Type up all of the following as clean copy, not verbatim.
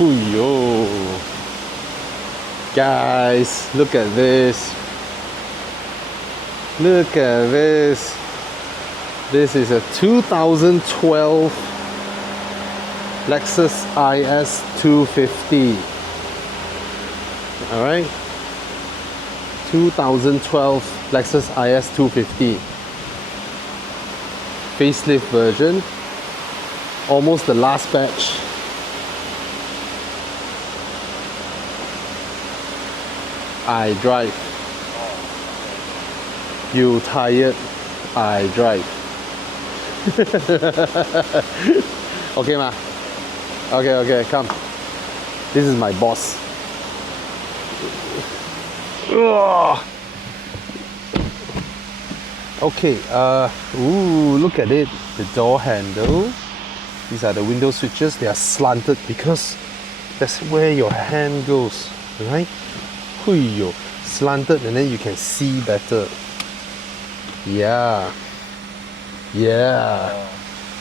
Yo, guys, look at this. Look at this. This is a 2012 Lexus IS250. All right, 2012 Lexus IS250 facelift version, almost the last batch. I drive. You tired? I drive. Okay, ma. Okay, come. This is my boss. Ugh. Okay, ooh, look at it. The door handle. These are the window switches. They are slanted because that's where your hand goes, right? Huyo, slanted, and then you can see better. Yeah.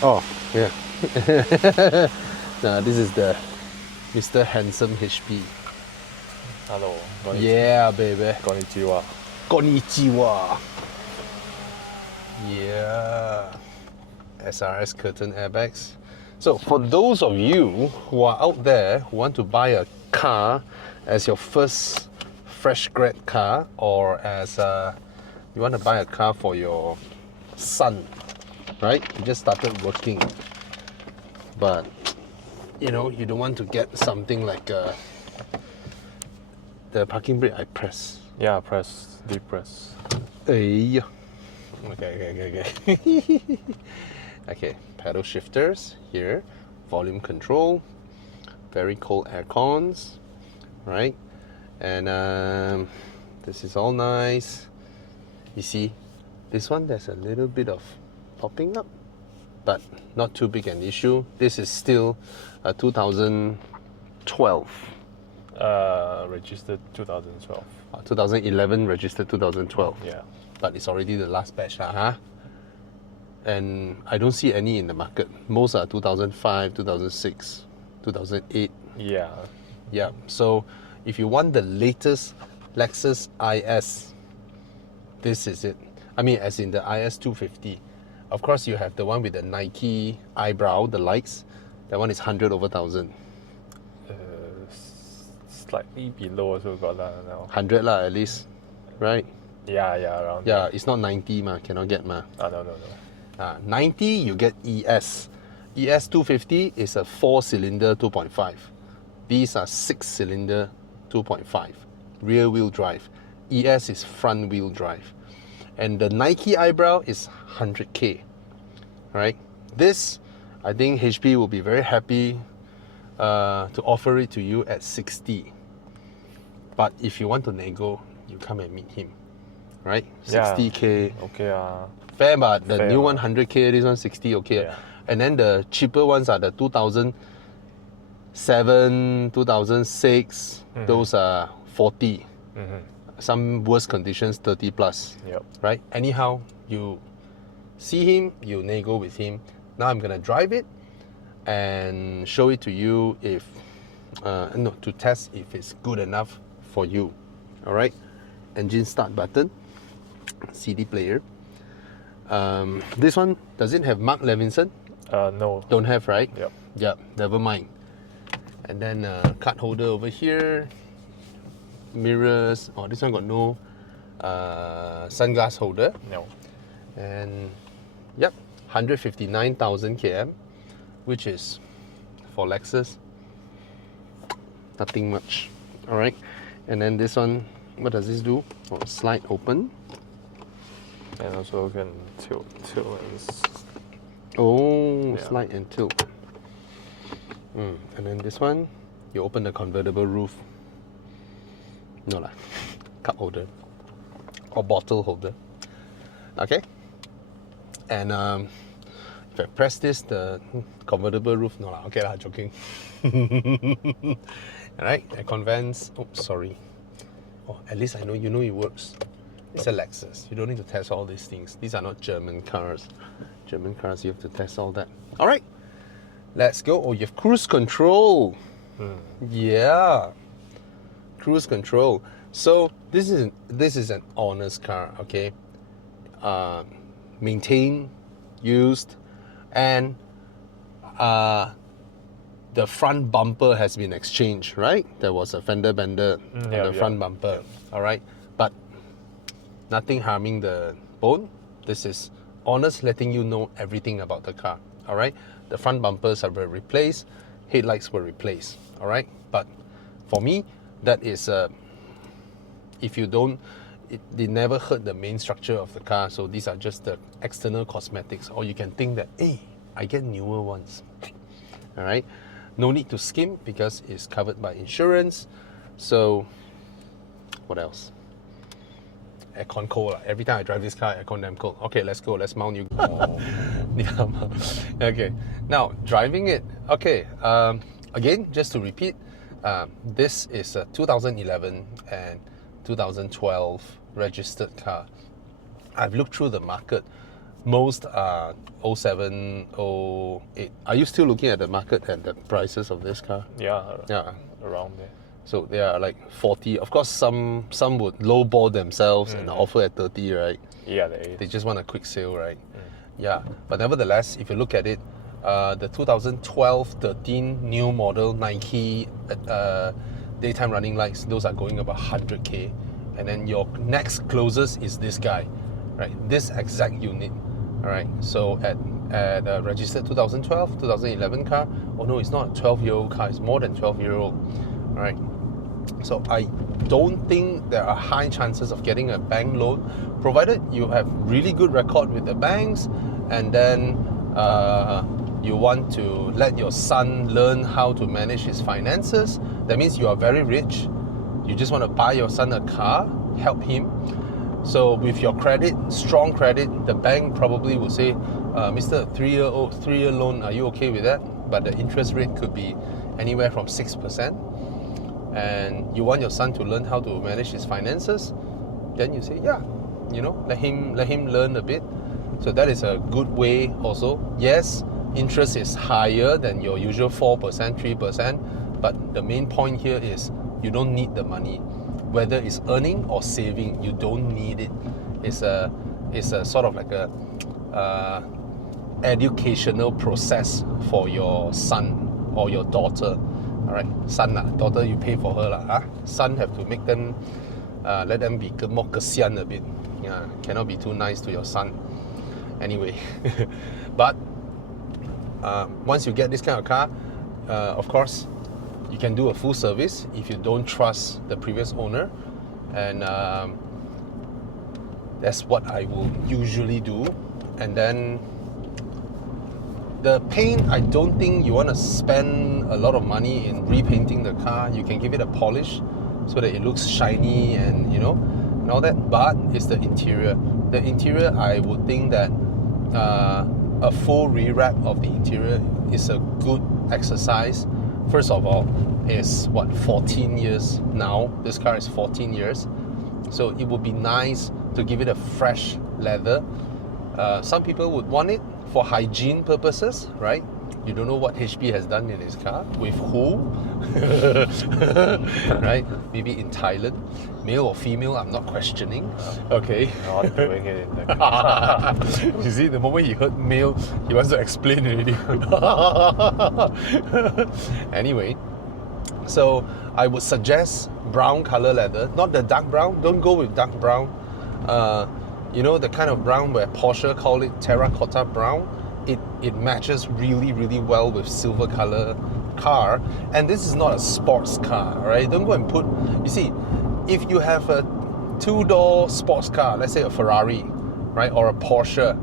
Oh, yeah. Nah, this is the Mr. Handsome HB. Hello. Yeah, baby. Konnichiwa. Konnichiwa. Yeah. SRS curtain airbags. So for those of you who are out there who want to buy a car as your first fresh grad car, or as you want to buy a car for your son, right? You just started working, but you know, you don't want to get something like the parking brake I press. Yeah, press, deep press. Hey. Okay. Okay, paddle shifters here, volume control, very cold air cons, right? And this is all nice. You see, this one there's a little bit of popping up, but not too big an issue. This is still a 2012. Registered 2012. 2011 registered 2012. Yeah. But it's already the last batch, huh? And I don't see any in the market. Most are 2005, 2006, 2008. Yeah. Yeah. So if you want the latest Lexus IS, this is it. I mean, as in the IS250. Of course, you have the one with the Nike eyebrow, the lights. That one is 100 over 1,000. Slightly below also got that now. 100 lah at least, right? Yeah, around. Yeah, there. it's not 90 ma, cannot get ma. No. 90 you get ES. ES 250 is a 4-cylinder 2.5. These are 6-cylinder 2.5. Rear wheel drive. ES is front wheel drive. And the Nike eyebrow is 100k. Right? This, I think HB will be very happy to offer it to you at 60. But if you want to nego, you come and meet him. Right? 60k. Okay. Fair, but the Fair. new one 100k, this one 60, okay. Yeah. And then the cheaper ones are the 2007, 2006, those are 40. Some worse conditions, 30 plus. Yep. Right? Anyhow, you see him, you nego with him. Now I'm gonna drive it and show it to you if, to test if it's good enough for you. All right? Engine start button, CD player. This one, does it have Mark Levinson? No. Don't have, right? Yep. Never mind. And then card holder over here, mirrors. Oh, this one got no sunglass holder. No. And yep, 159,000 km, which is for Lexus nothing much. All right. And then this one, what does this do? Oh, slide open. And also can tilt and Oh, Yeah. slide and tilt. And then this one, you open the convertible roof. No lah, cup holder or bottle holder. Okay. And if I press this, the convertible roof. No lah. Okay lah, joking. Alright, aircon vents. Oh, sorry. Oh, at least I know you know it works. It's a Lexus. You don't need to test all these things. These are not German cars. German cars, you have to test all that. All right, let's go. Oh, you have cruise control. Yeah, cruise control. So this is an honest car, okay? Maintained, used, and the front bumper has been exchanged, right? There was a fender bender on the front bumper, all right? But nothing harming the bone. This is honest, letting you know everything about the car, all right? The front bumpers were replaced, headlights were replaced, all right? But for me, that is, if you don't, they never hurt the main structure of the car, so these are just the external cosmetics. Or you can think that, hey, I get newer ones, all right? No need to skim because it's covered by insurance. So, what else? Aircon cold. Every time I drive this car, aircon damn cold. Okay, let's go. Let's mount you. Okay, now driving it. Okay, again, just to repeat, this is a 2011 and 2012 registered car. I've looked through the market. Most are 07, 08. Are you still looking at the market and the prices of this car? Yeah, Yeah. around there. So they are like 40. Of course, some would lowball themselves and offer at 30, right? Yeah, there is. They just want a quick sale, right? Yeah. But nevertheless, if you look at it, the 2012-13 new model Nike daytime running lights, those are going about 100K. And then your next closest is this guy, right? This exact unit, all right? So at a registered 2012, 2011 car, oh no, it's not a 12-year-old car, it's more than 12-year-old, all right? So I don't think there are high chances of getting a bank loan, provided you have really good record with the banks, and then you want to let your son learn how to manage his finances. That means you are very rich. You just want to buy your son a car, help him. So with your credit, strong credit, the bank probably will say, Mr. 3-year loan, are you okay with that? But the interest rate could be anywhere from 6%. And you want your son to learn how to manage his finances, then you say, yeah, you know, let him learn a bit. So that is a good way also. Yes, interest is higher than your usual 4%, 3%, but the main point here is you don't need the money. Whether it's earning or saving, you don't need it. It's a sort of like a educational process for your son or your daughter. All right, son lah, daughter you pay for her lah. Huh? Son have to make them, let them be more kesian a bit. Yeah, cannot be too nice to your son. Anyway, but once you get this kind of car, of course, you can do a full service if you don't trust the previous owner, and that's what I will usually do. And then the paint, I don't think you want to spend a lot of money in repainting the car. You can give it a polish so that it looks shiny and, you know, and all that. But it's the interior. The interior, I would think that a full rewrap of the interior is a good exercise. First of all, it's what, 14 years now. This car is 14 years. So it would be nice to give it a fresh leather. Some people would want it for hygiene purposes, right? You don't know what HP has done in his car, with who, right? Maybe in Thailand, male or female, I'm not questioning. Okay. Not doing it in the car. You see, the moment he heard male, he wants to explain already. Anyway, so I would suggest brown color leather, not the dark brown. Don't go with dark brown. You know, the kind of brown where Porsche call it terracotta brown. It matches really, really well with silver color car. And this is not a sports car, right? Don't go and put, you see, if you have a two-door sports car, let's say a Ferrari, right? Or a Porsche,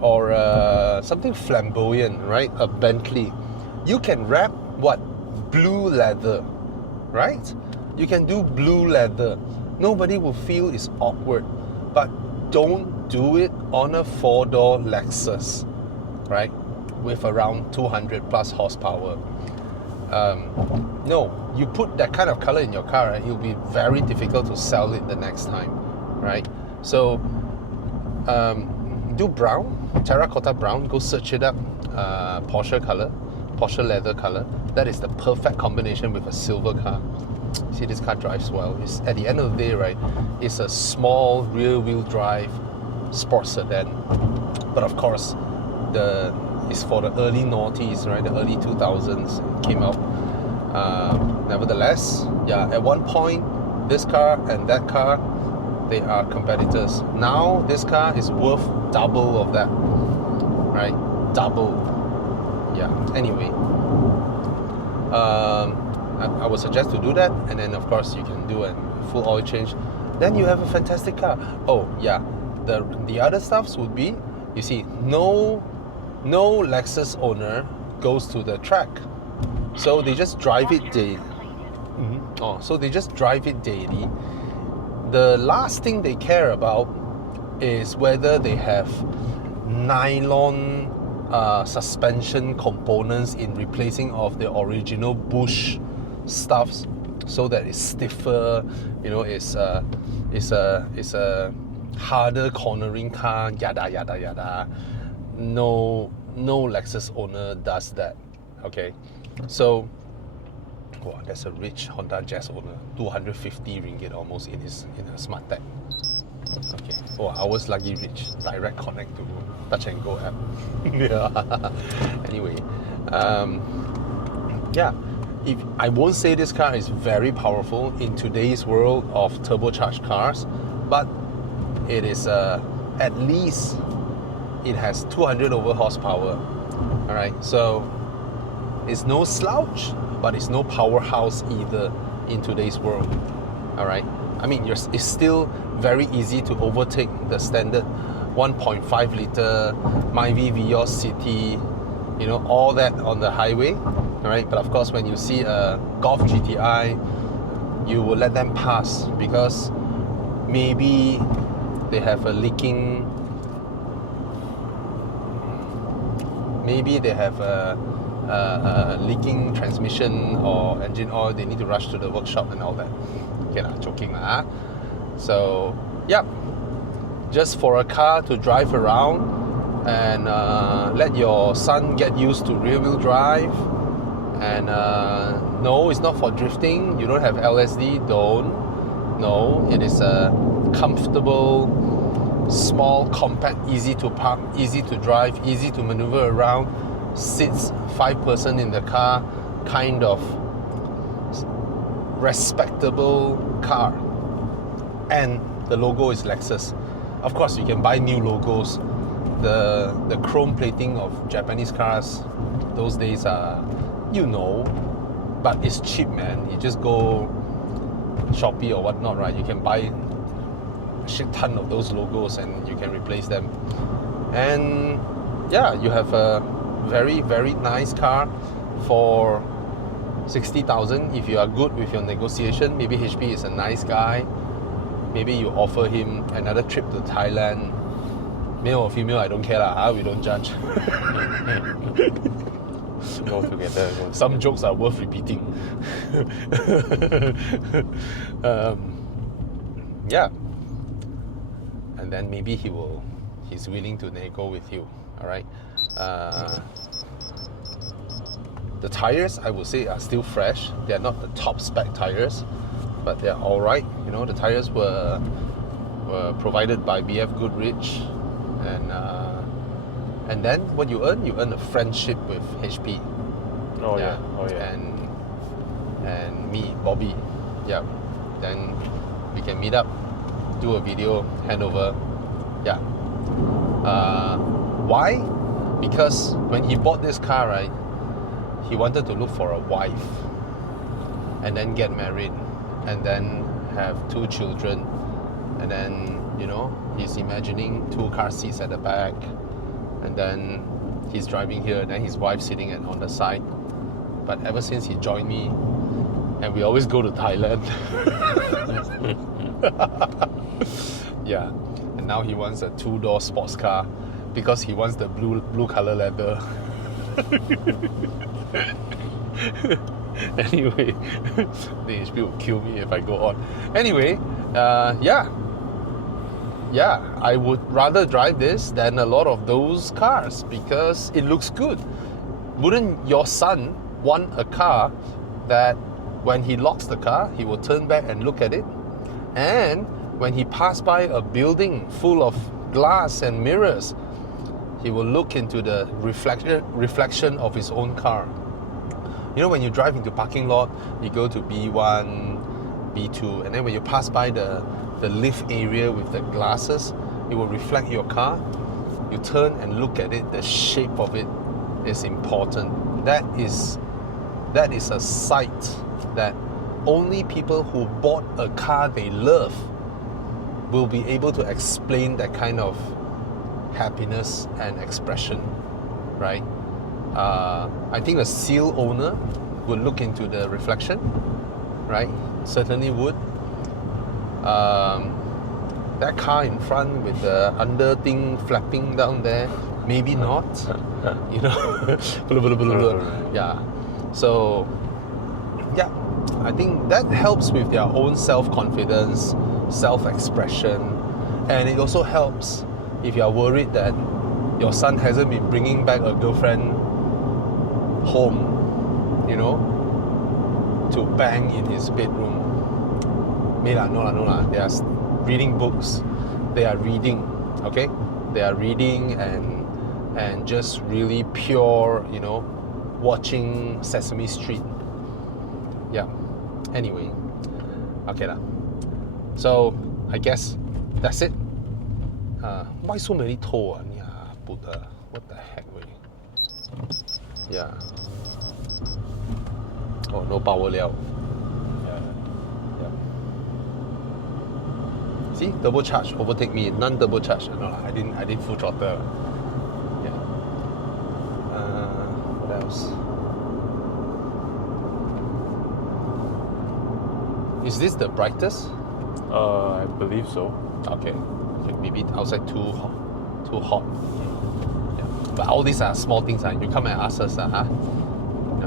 or something flamboyant, right? A Bentley. You can wrap what? Blue leather, right? You can do blue leather. Nobody will feel it's awkward. But don't do it on a 4-door Lexus, right? With around 200 plus horsepower. No, you put that kind of color in your car, right, it'll be very difficult to sell it the next time, right? So do brown, terracotta brown, go search it up, Porsche color. Porsche leather color. That is the perfect combination with a silver car. See, this car drives well. It's, at the end of the day, right, it's a small rear-wheel drive sports sedan. But of course, it's for the early noughties, right? The early 2000s came out. Nevertheless, yeah, at one point, this car and that car, they are competitors. Now, this car is worth double of that, right? Double. Yeah, anyway. I would suggest to do that, and then of course you can do a full oil change. Then you have a fantastic car. Oh yeah, the other stuffs would be, you see, no Lexus owner goes to the track, so they just drive it daily. So they just drive it daily. The last thing they care about is whether they have nylon suspension components in replacing of the original bush stuffs, so that it's stiffer, you know, it's a harder cornering car, yada yada yada. No Lexus owner does that. Okay, so wow, there's a rich Honda Jazz owner, 250 ringgit almost in a smart tag. Okay. Oh, ours lucky rich. Direct connect to Touch and Go app. Yeah. Anyway, yeah. If I won't say this car is very powerful in today's world of turbocharged cars, but it is at least it has 200 over horsepower. All right. So it's no slouch, but it's no powerhouse either in today's world. All right. I mean, it's still very easy to overtake the standard 1.5 liter Myvi Vios City, you know, all that on the highway, all right? But of course, when you see a Golf GTI, you will let them pass because maybe they have a leaking, leaking transmission or engine oil. They need to rush to the workshop and all that. Okay, joking lah. So, yeah, just for a car to drive around and let your son get used to rear-wheel drive. And no, it's not for drifting. You don't have LSD, don't. No, it is a comfortable, small, compact, easy to park, easy to drive, easy to maneuver around, sits 5-person in the car, kind of respectable car. And the logo is Lexus. Of course, you can buy new logos. The chrome plating of Japanese cars those days are, you know, but it's cheap, man. You just go Shopee or whatnot, right? You can buy a shit ton of those logos and you can replace them. And yeah, you have a very, very nice car for 60,000. If you are good with your negotiation, maybe HP is a nice guy. Maybe you offer him another trip to Thailand. Male or female, I don't care lah. We don't judge. Go together. Some jokes are worth repeating. Yeah. And then maybe he's willing to nego with you. All right. The tires, I would say, are still fresh. They're not the top spec tires, but they're all right. You know, the tires were provided by BF Goodrich, and then what you earn a friendship with HP. Oh yeah. Oh yeah. And me, Bobby. Yeah. Then we can meet up, do a video, handover. Yeah. Why? Because when he bought this car, right, he wanted to look for a wife and then get married and then have 2 children, and then, you know, he's imagining 2 car seats at the back, and then he's driving here and then his wife sitting on the side. But ever since he joined me, and we always go to Thailand, yeah, and now he wants a 2-door sports car because he wants the blue color leather. Anyway, the HP will kill me if I go on. Anyway, yeah, I would rather drive this than a lot of those cars because it looks good. wouldn't your son want a car that when he locks the car, he will turn back and look at it, and when he passed by a building full of glass and mirrors, he will look into the reflection of his own car. You know, when you drive into parking lot, you go to B1, B2, and then when you pass by the lift area with the glasses, it will reflect your car. You turn and look at it, the shape of it is important. That is a sight that only people who bought a car they love will be able to explain that kind of happiness and expression, right? I think a seal owner would look into the reflection, right? Certainly would. That car in front with the under thing flapping down there, maybe not. You know, yeah. So, yeah, I think that helps with their own self-confidence, self-expression, and it also helps if you are worried that your son hasn't been bringing back a girlfriend home, you know, to bang in his bedroom. No lah. They are reading books. They are reading, okay? They are reading and just really pure, you know, watching Sesame Street. Yeah. Anyway, okay lah. So I guess that's it. Why so many toe? Buddha, what the heck, way? Yeah. Oh, no power liao. Yeah. See, turbo charge overtake me. None turbo charge. No, I didn't full throttle. Yeah. What else? Is this the brightest? I believe so. Okay. Maybe outside too hot. Yeah. But all these are small things. You come and ask us. Yeah,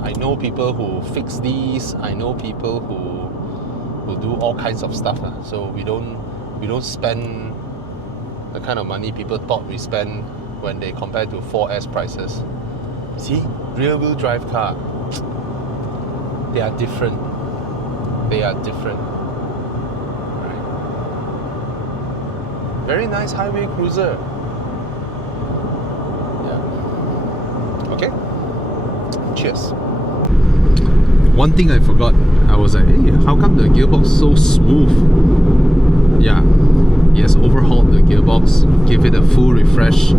I know people who fix these. I know people who do all kinds of stuff. So we don't spend the kind of money people thought we spend when they compare to 4S prices. See, rear-wheel drive car. They are different. Right. Very nice highway cruiser. Yeah. Okay. Cheers. One thing I forgot, I was like, hey, how come the gearbox so smooth? Yeah, he has overhauled the gearbox, gave it a full refresh,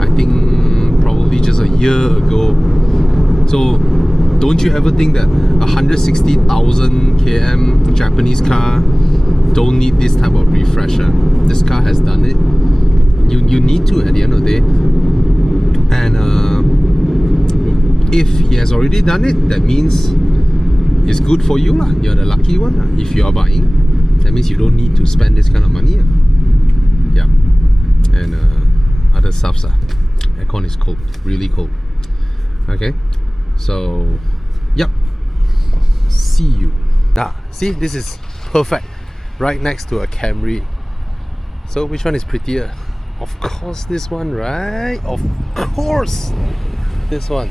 I think probably just a year ago. So don't you ever think that 160,000 km Japanese car don't need this type of refresher? This car has done it. You need to at the end of the day. And if he has already done it, that means it's good for you lah. You're the lucky one lah. If you are buying, that means you don't need to spend this kind of money. Yeah. And other stuffs. Aircon is cold, really cold. Okay. So, yep. See you. See, this is perfect. Right next to a Camry. So which one is prettier? Of course this one, right? Of course this one.